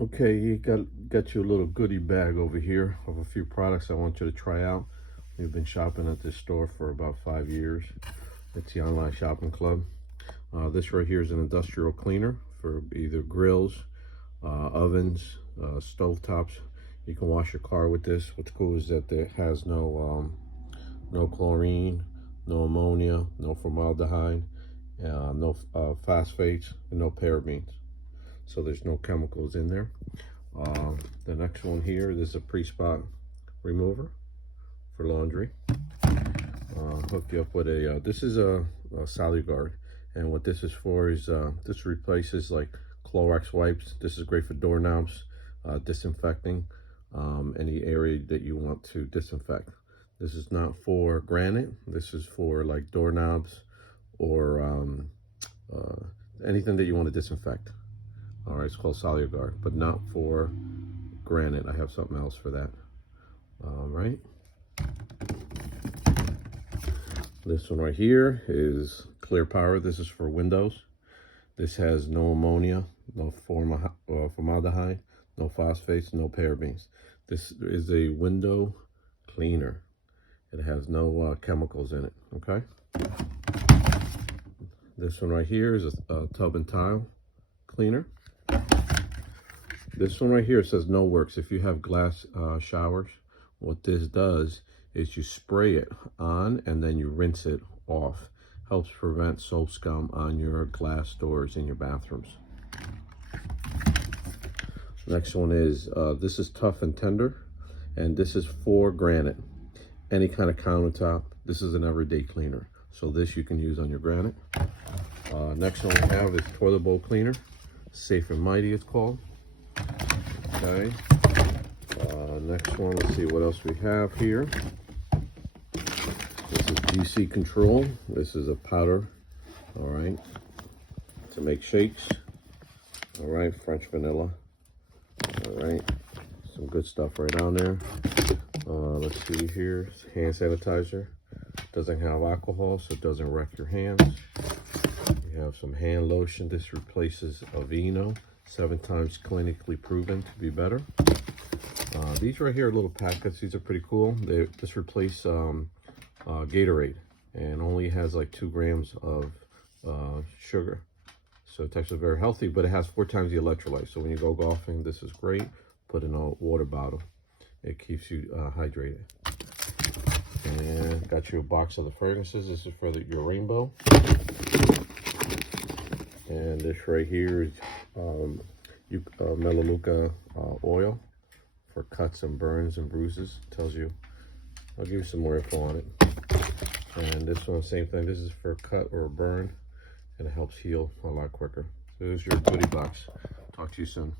Okay, you got you a little goodie bag over here of a few products I want you to try out. We've been shopping at this store for about 5 years. It's the online shopping club. This right here is an industrial cleaner for either grills, ovens, stove tops. You can wash your car with this. What's cool is that it has no chlorine, no ammonia, no formaldehyde, no phosphates, and no parabens. So there's no chemicals in there. The next one here, this is a pre-spot remover for laundry. Hook you up with this is a Guard, and what this is for is this replaces like Clorox wipes. This is great for doorknobs, disinfecting any area that you want to disinfect. This is not for granite. This is for like doorknobs or anything that you want to disinfect. All right, it's called Guard, but not for granite. I have something else for that. All right. This one right here is Clear Power. This is for windows. This has no ammonia, no formaldehyde, no phosphates, no parabens. This is a window cleaner. It has no chemicals in it, okay? This one right here is a tub and tile cleaner. This one right here says no works. If you have glass showers, what this does is you spray it on and then you rinse it off. Helps prevent soap scum on your glass doors in your bathrooms. Next one is, this is Tough and Tender, and this is for granite. Any kind of countertop, this is an everyday cleaner. So this you can use on your granite. Next one we have is Toilet Bowl Cleaner. Safe and Mighty it's called. Okay. Next one, let's see what else we have here. This is GC Control. This is a powder, all right, to make shakes. All right, French vanilla. All right, some good stuff right on there. Let's see here, hand sanitizer. Doesn't have alcohol, so it doesn't wreck your hands. We have some hand lotion. This replaces Aveeno, 7 times clinically proven to be better. These right here are little packets. These are pretty cool. They just replace Gatorade, and only has like 2 grams of sugar. So it's actually very healthy, but it has 4 times the electrolytes. So when you go golfing, this is great. Put in a water bottle. It keeps you hydrated. And got you a box of the fragrances. This is for your rainbow. And this right here is Melaleuca oil for cuts and burns and bruises. Tells you, I'll give you some more info on it. And this one, same thing. This is for a cut or a burn, and it helps heal a lot quicker. So there's your goodie box. Talk to you soon.